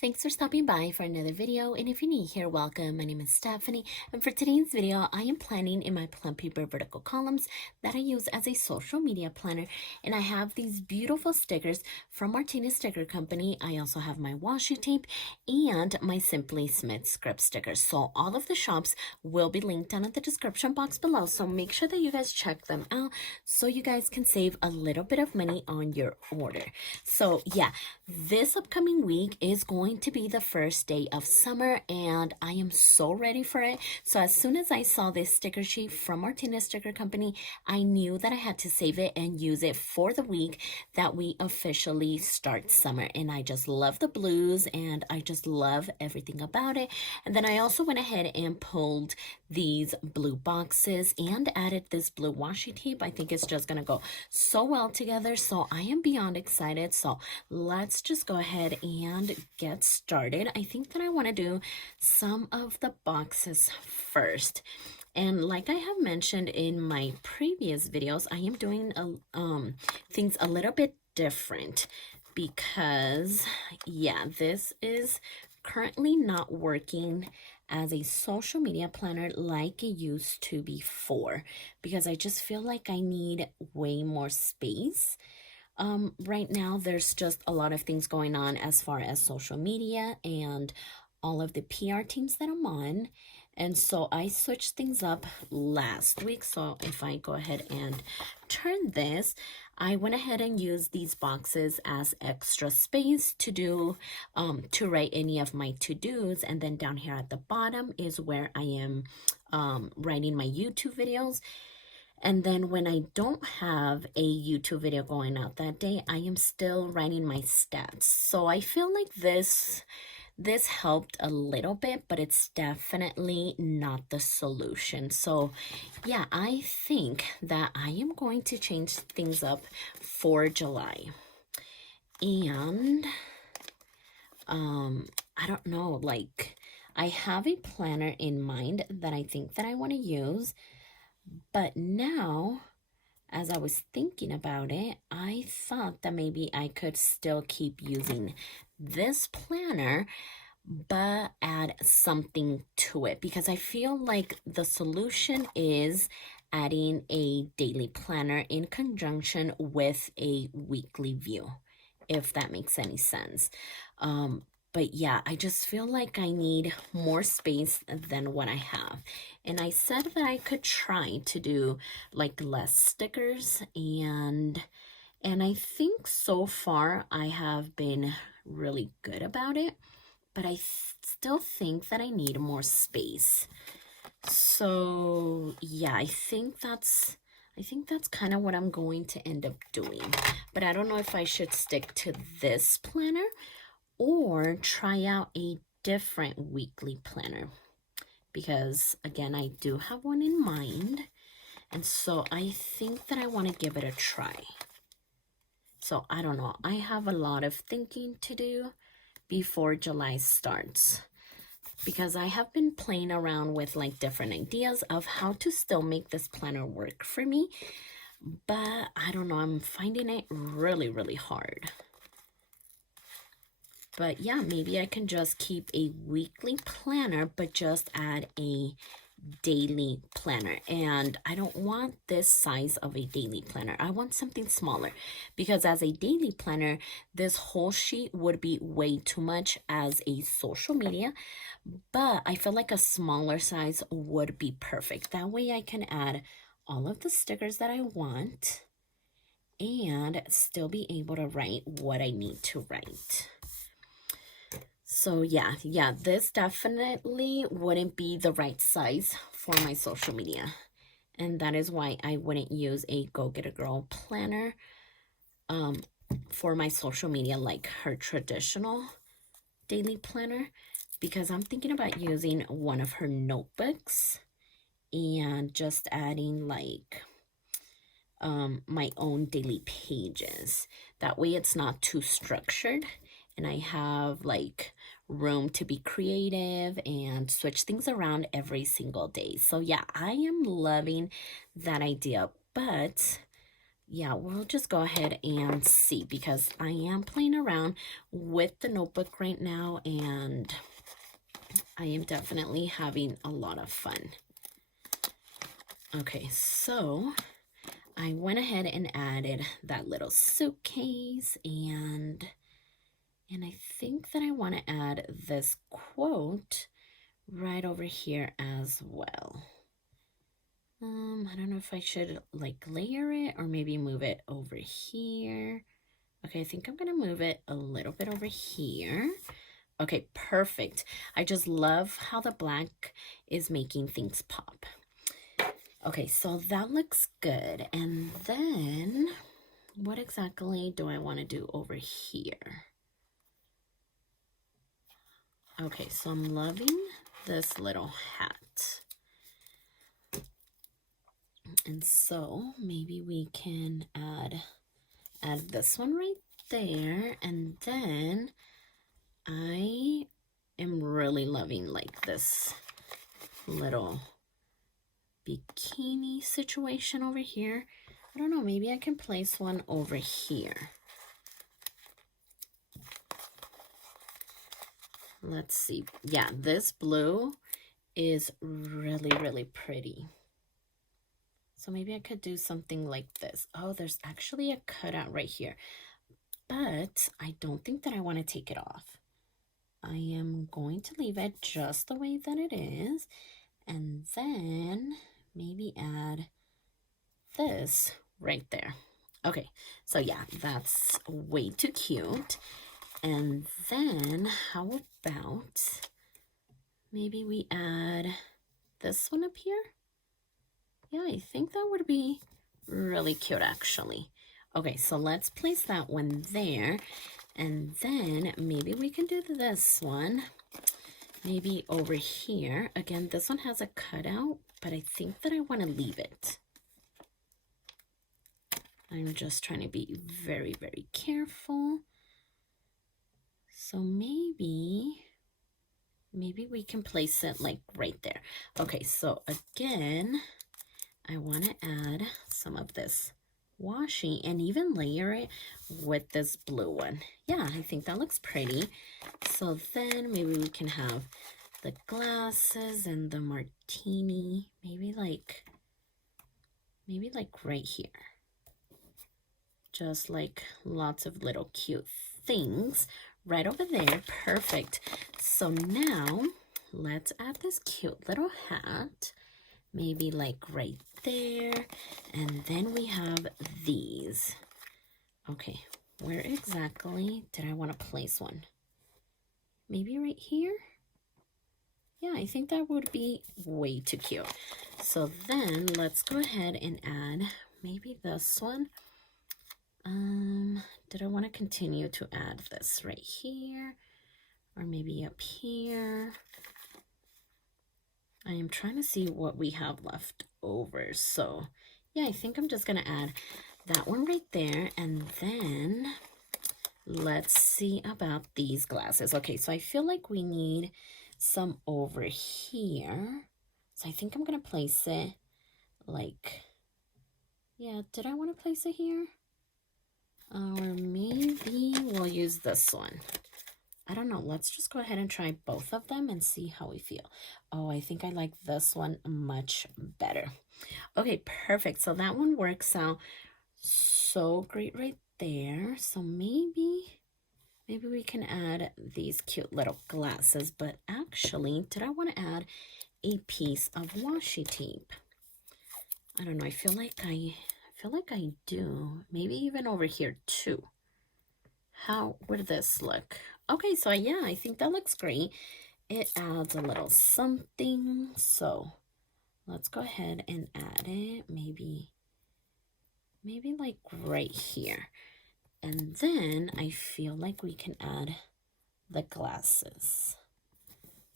Thanks for stopping by for another video, and if you're new here, welcome. My name is Stephany, and for today's video, I am planning in my Plum Paper vertical columns that I use as a social media planner, and I have these beautiful stickers from Martinez Sticker Company. I also have my washi tape and my Simply Smith script stickers, so all of the shops will be linked down in the description box below, so make sure that you guys check them out so you guys can save a little bit of money on your order. So yeah, this upcoming week is going to be the first day of summer, and I am so ready for it. So as soon as I saw this sticker sheet from Martinez Sticker Company, I knew that I had to save it and use it for the week that we officially start summer. And I just love the blues, and I just love everything about it. And then I also went ahead and pulled these blue boxes and added this blue washi tape. I think it's just gonna go so well together, so I am beyond excited. So let's just go ahead and get started. I think that I want to do some of the boxes first. And like I have mentioned in my previous videos, I am doing things a little bit different because, yeah, this is currently not working as a social media planner like it used to before, because I just feel like I need way more space. Right now, there's just a lot of things going on as far as social media and all of the PR teams that I'm on. And so I switched things up last week. So if I go ahead and turn this, I went ahead and used these boxes as extra space to do, to write any of my to-dos. And then down here at the bottom is where I am writing my YouTube videos. And then when I don't have a YouTube video going out that day, I am still writing my stats. So I feel like this helped a little bit, but it's definitely not the solution. So yeah, I think that I am going to change things up for July. And I don't know, like I have a planner in mind that I think that I want to use. But now, as I was thinking about it, I thought that maybe I could still keep using this planner, but add something to it, because I feel like the solution is adding a daily planner in conjunction with a weekly view, if that makes any sense. But yeah, I just feel like I need more space than what I have. And I said that I could try to do like less stickers, and I think so far I have been really good about it, but I still think that I need more space. So yeah, I think that's kind of what I'm going to end up doing. But I don't know if I should stick to this planner or try out a different weekly planner, because again, I do have one in mind, and so I think that I want to give it a try. So I don't know, I have a lot of thinking to do before July starts, because I have been playing around with like different ideas of how to still make this planner work for me, but I don't know, I'm finding it really hard. But yeah, maybe I can just keep a weekly planner, but just add a daily planner. And I don't want this size of a daily planner. I want something smaller, because as a daily planner, this whole sheet would be way too much as a social media. But I feel like a smaller size would be perfect. That way I can add all of the stickers that I want and still be able to write what I need to write. So yeah, this definitely wouldn't be the right size for my social media. And that is why I wouldn't use a Go Get a Girl planner for my social media like her traditional daily planner, because I'm thinking about using one of her notebooks and just adding like my own daily pages. That way it's not too structured, and I have like room to be creative and switch things around every single day. So yeah, I am loving that idea, but yeah, we'll just go ahead and see, because I am playing around with the notebook right now and I am definitely having a lot of fun. Okay, so I went ahead and added that little suitcase, and I think that I want to add this quote right over here as well. I don't know if I should like layer it or maybe move it over here. Okay, I think I'm gonna move it a little bit over here. Okay, perfect. I just love how the black is making things pop. Okay, so that looks good. And then what exactly do I want to do over here? Okay, so I'm loving this little hat. And so maybe we can add this one right there. And then I am really loving like this little bikini situation over here. I don't know, maybe I can place one over here. Let's see. Yeah, this blue is really, really pretty. So maybe I could do something like this. Oh, there's actually a cutout right here. But I don't think that I want to take it off. I am going to leave it just the way that it is. And then maybe add this right there. Okay, so yeah, that's way too cute. And then how about maybe we add this one up here? Yeah, I think that would be really cute actually. Okay, so let's place that one there. And then maybe we can do this one. Maybe over here. Again, this one has a cutout, but I think that I want to leave it. I'm just trying to be very, very careful. So maybe we can place it like right there. Okay, so again, I want to add some of this washi and even layer it with this blue one. Yeah, I think that looks pretty. So then maybe we can have the glasses and the martini, maybe like right here. Just like lots of little cute things right over there. Perfect. So now let's add this cute little hat, maybe like right there. And then we have these. Okay, where exactly did I want to place one? Maybe right here? Yeah, I think that would be way too cute. So then let's go ahead and add maybe this one. Did I want to continue to add this right here or maybe up here? I am trying to see what we have left over. So yeah, I think I'm just going to add that one right there. And then let's see about these glasses. Okay, so I feel like we need some over here. So I think I'm going to place it like, yeah, did I want to place it here? Or maybe we'll use this one. I don't know. Let's just go ahead and try both of them and see how we feel. Oh, I think I like this one much better. Okay, perfect. So that one works out so great right there. So maybe we can add these cute little glasses. But actually, did I want to add a piece of washi tape? I don't know. I feel like I do. Maybe even over here too. How would this look? Okay, so yeah, I think that looks great. It adds a little something. So let's go ahead and add it. Maybe like right here. And then I feel like we can add the glasses.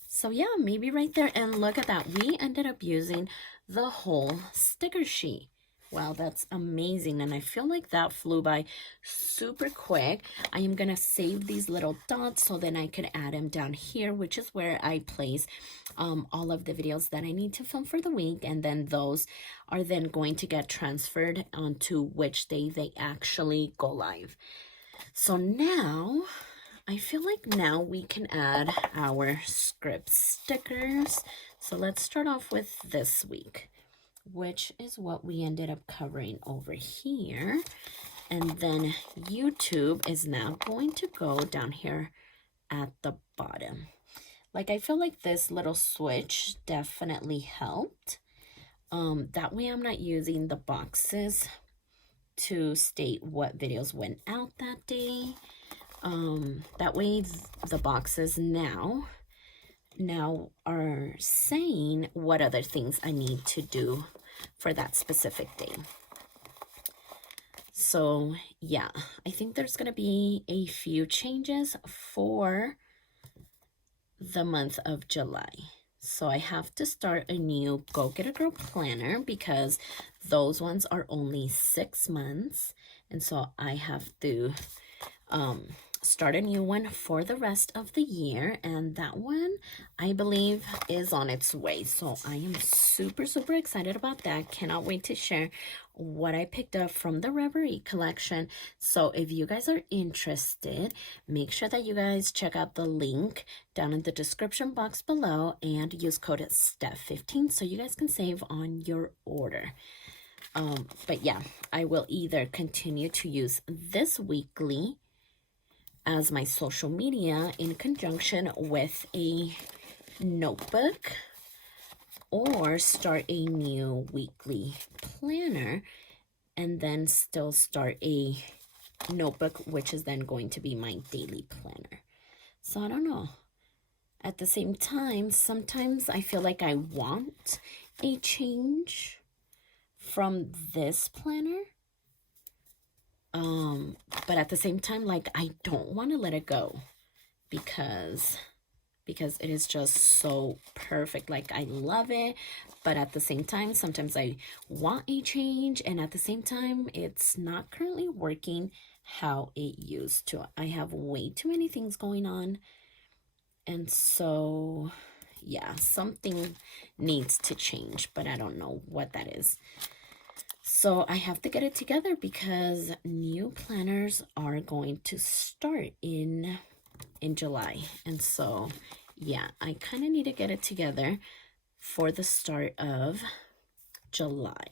So yeah, maybe right there. And look at that. We ended up using the whole sticker sheet. Wow, that's amazing. And I feel like that flew by super quick. I am going to save these little dots so then I can add them down here, which is where I place all of the videos that I need to film for the week. And then those are then going to get transferred onto which day they actually go live. So now I feel like now we can add our script stickers. So let's start off with this week, which is what we ended up covering over here. And then YouTube is now going to go down here at the bottom. Like, I feel like this little switch definitely helped. That way I'm not using the boxes to state what videos went out that day. That way the boxes now are saying what other things I need to do for that specific day. So yeah, I think there's going to be a few changes for the month of July. So I have to start a new Go Get a Girl planner because those ones are only 6 months. And so I have to start a new one for the rest of the year, and that one I believe is on its way. So I am super excited about that. Cannot wait to share what I picked up from the Reverie collection. So if you guys are interested, make sure that you guys check out the link down in the description box below and use code STEPH15 so you guys can save on your order. But yeah, I will either continue to use this weekly as my social media in conjunction with a notebook, or start a new weekly planner and then still start a notebook, which is then going to be my daily planner. So I don't know. At the same time, sometimes I feel like I want a change from this planner. But at the same time, like, I don't want to let it go because it is just so perfect. Like, I love it, but at the same time, sometimes I want a change, and at the same time, it's not currently working how it used to. I have way too many things going on, and so yeah, something needs to change, but I don't know what that is. So I have to get it together because new planners are going to start in July. And so, yeah, I kind of need to get it together for the start of July.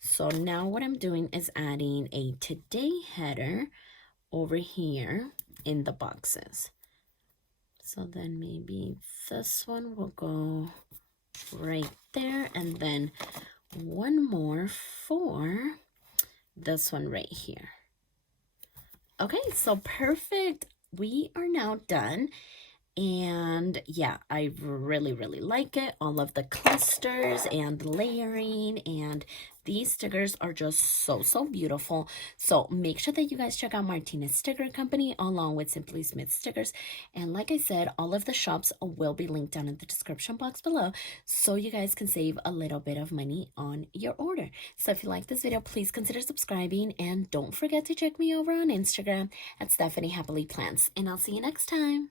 So now what I'm doing is adding a today header over here in the boxes. So then maybe this one will go right there, and then one more for this one right here. Okay, so perfect. We are now done. And yeah, I really like it. All of the clusters and layering, and these stickers are just so beautiful. So make sure that you guys check out Martinez Sticker Company along with Simply Smith Stickers. And like I said, all of the shops will be linked down in the description box below so you guys can save a little bit of money on your order. So if you like this video, please consider subscribing, and don't forget to check me over on Instagram at Stephany Happily Plants. And I'll see you next time.